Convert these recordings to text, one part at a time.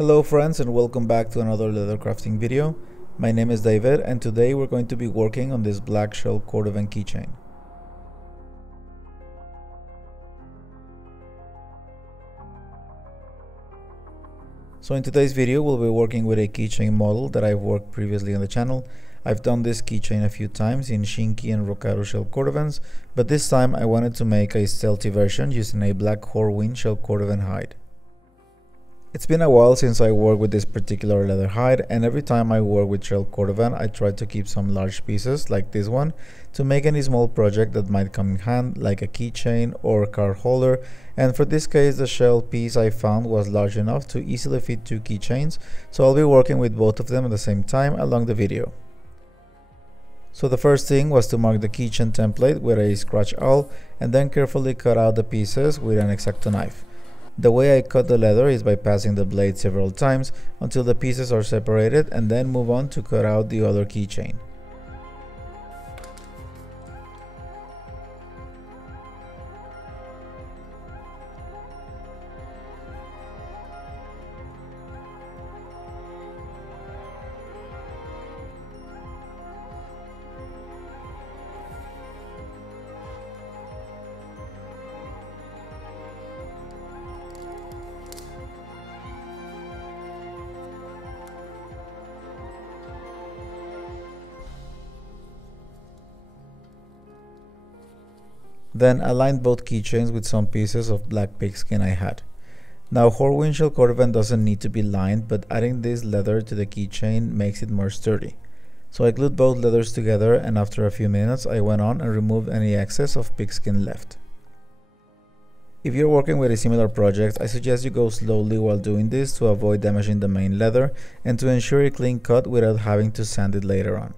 Hello friends and welcome back to another leather crafting video. My name is David and today we're going to be working on this black shell Cordovan keychain. So in today's video we'll be working with a keychain model that I've worked previously on the channel. I've done this keychain a few times in Shinki and Rocado shell Cordovans, but this time I wanted to make a stealthy version using a black Horween Shell Cordovan hide. It's been a while since I worked with this particular leather hide, and every time I work with shell Cordovan I try to keep some large pieces like this one to make any small project that might come in hand, like a keychain or a card holder, and for this case the shell piece I found was large enough to easily fit two keychains, so I'll be working with both of them at the same time along the video. So the first thing was to mark the keychain template with a scratch awl and then carefully cut out the pieces with an X-Acto knife. The way I cut the leather is by passing the blade several times until the pieces are separated and then move on to cut out the other keychain. Then I lined both keychains with some pieces of black pigskin I had. Now Horween Shell Cordovan doesn't need to be lined, but adding this leather to the keychain makes it more sturdy. So I glued both leathers together, and after a few minutes I went on and removed any excess of pigskin left. If you're working with a similar project, I suggest you go slowly while doing this to avoid damaging the main leather and to ensure a clean cut without having to sand it later on.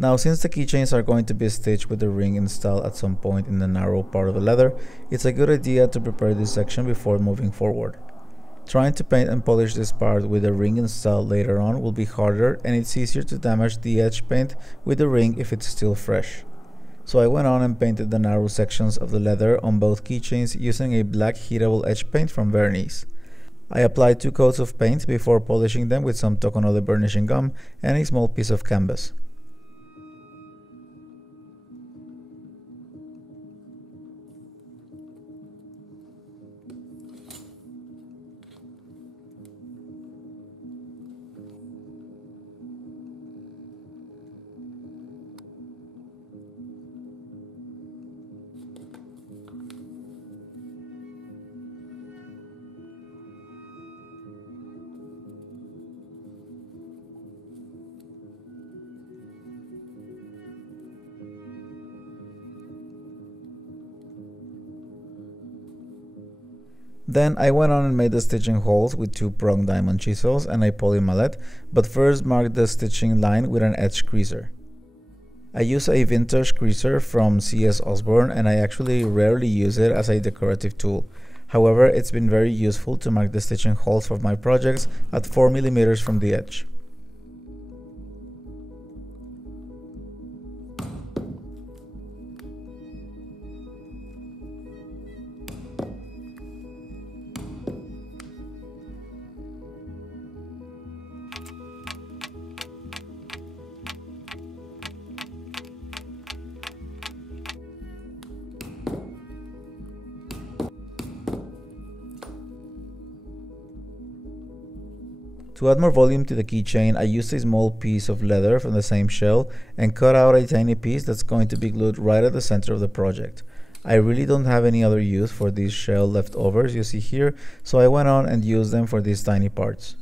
Now, since the keychains are going to be stitched with the ring installed at some point in the narrow part of the leather, it's a good idea to prepare this section before moving forward. Trying to paint and polish this part with the ring installed later on will be harder, and it's easier to damage the edge paint with the ring if it's still fresh. So I went on and painted the narrow sections of the leather on both keychains using a black heatable edge paint from Vernice. I applied 2 coats of paint before polishing them with some Tokonole burnishing gum and a small piece of canvas. Then I went on and made the stitching holes with 2 pronged diamond chisels and a poly mallet, but first marked the stitching line with an edge creaser. I use a vintage creaser from C.S. Osborne, and I actually rarely use it as a decorative tool. However, it's been very useful to mark the stitching holes for my projects at 4 mm from the edge. To add more volume to the keychain, I used a small piece of leather from the same shell and cut out a tiny piece that's going to be glued right at the center of the project. I really don't have any other use for these shell leftovers you see here, so I went on and used them for these tiny parts.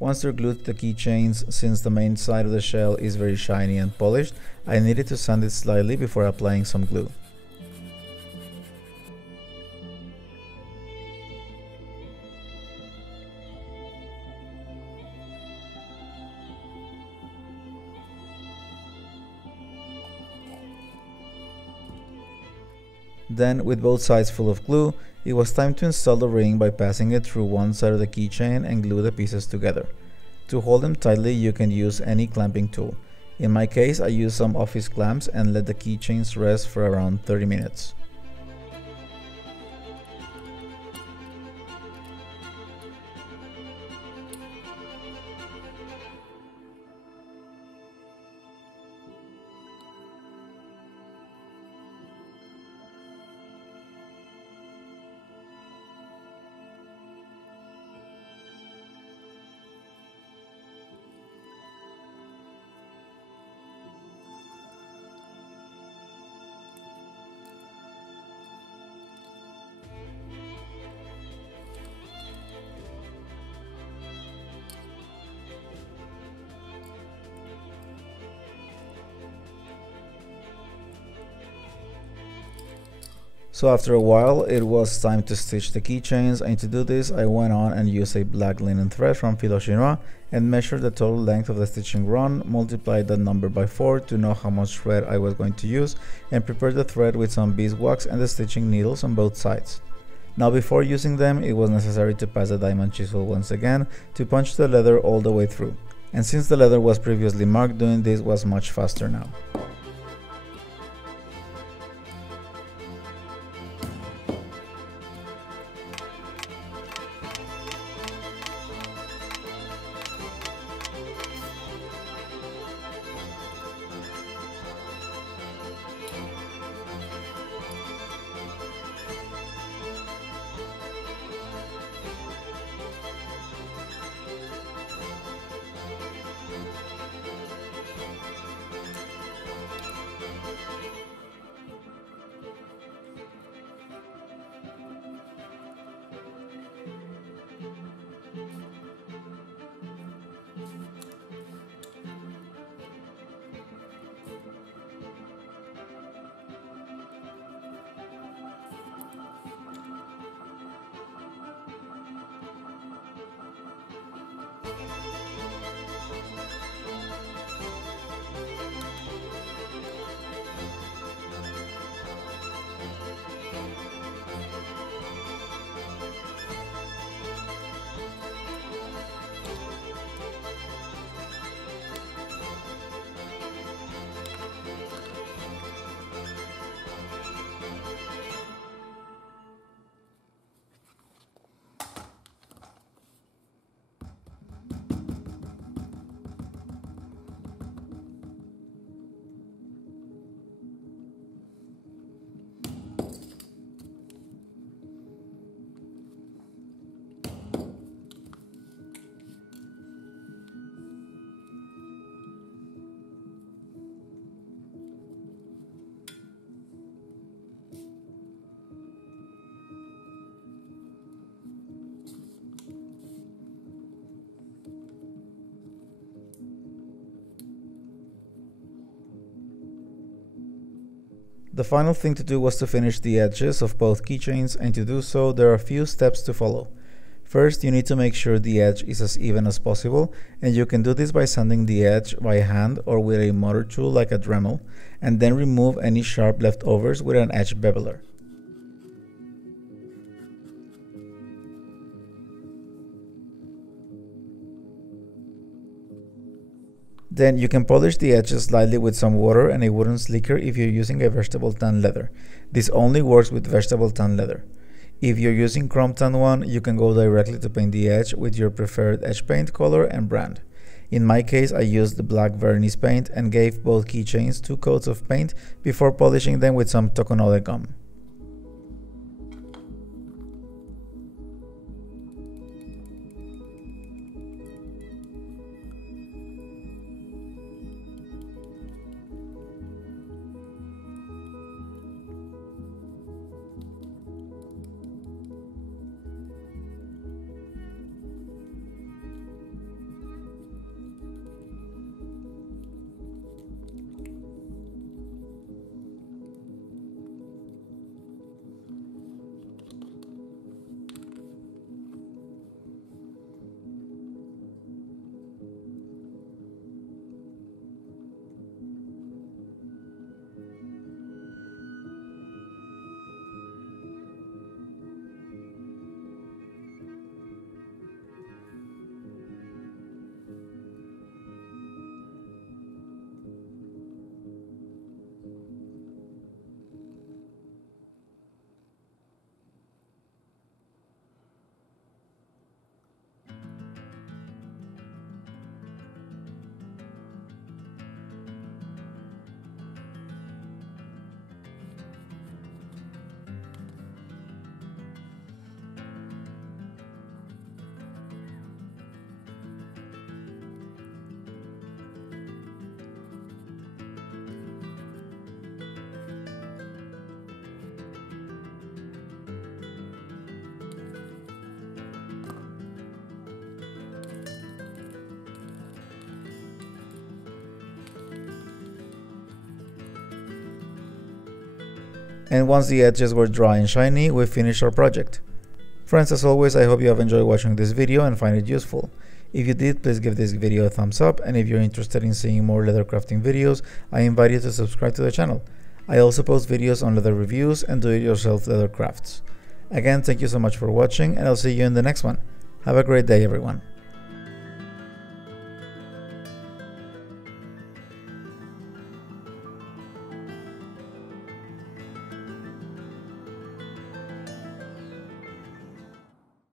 Once they're glued to the keychains, since the main side of the shell is very shiny and polished, I needed to sand it slightly before applying some glue. Then, with both sides full of glue, it was time to install the ring by passing it through one side of the keychain and glue the pieces together. To hold them tightly, you can use any clamping tool. In my case, I used some office clamps and let the keychains rest for around 30 minutes. So after a while, it was time to stitch the keychains, and to do this, I went on and used a black linen thread from Filo Chinois and measured the total length of the stitching run, multiplied that number by 4 to know how much thread I was going to use, and prepared the thread with some beeswax and the stitching needles on both sides. Now before using them, it was necessary to pass the diamond chisel once again to punch the leather all the way through. And since the leather was previously marked, doing this was much faster now. The final thing to do was to finish the edges of both keychains, and to do so there are a few steps to follow. First, you need to make sure the edge is as even as possible, and you can do this by sanding the edge by hand or with a motor tool like a Dremel, and then remove any sharp leftovers with an edge beveler. Then you can polish the edges slightly with some water and a wooden slicker if you're using a vegetable tan leather. This only works with vegetable tan leather. If you're using chrome tan one, you can go directly to paint the edge with your preferred edge paint color and brand. In my case, I used the black vernice paint and gave both keychains 2 coats of paint before polishing them with some Tokonole gum. And once the edges were dry and shiny, we finished our project. Friends, as always, I hope you have enjoyed watching this video and find it useful. If you did, please give this video a thumbs up, and if you're interested in seeing more leather crafting videos, I invite you to subscribe to the channel. I also post videos on leather reviews and do-it-yourself leather crafts. Again, thank you so much for watching, and I'll see you in the next one. Have a great day, everyone.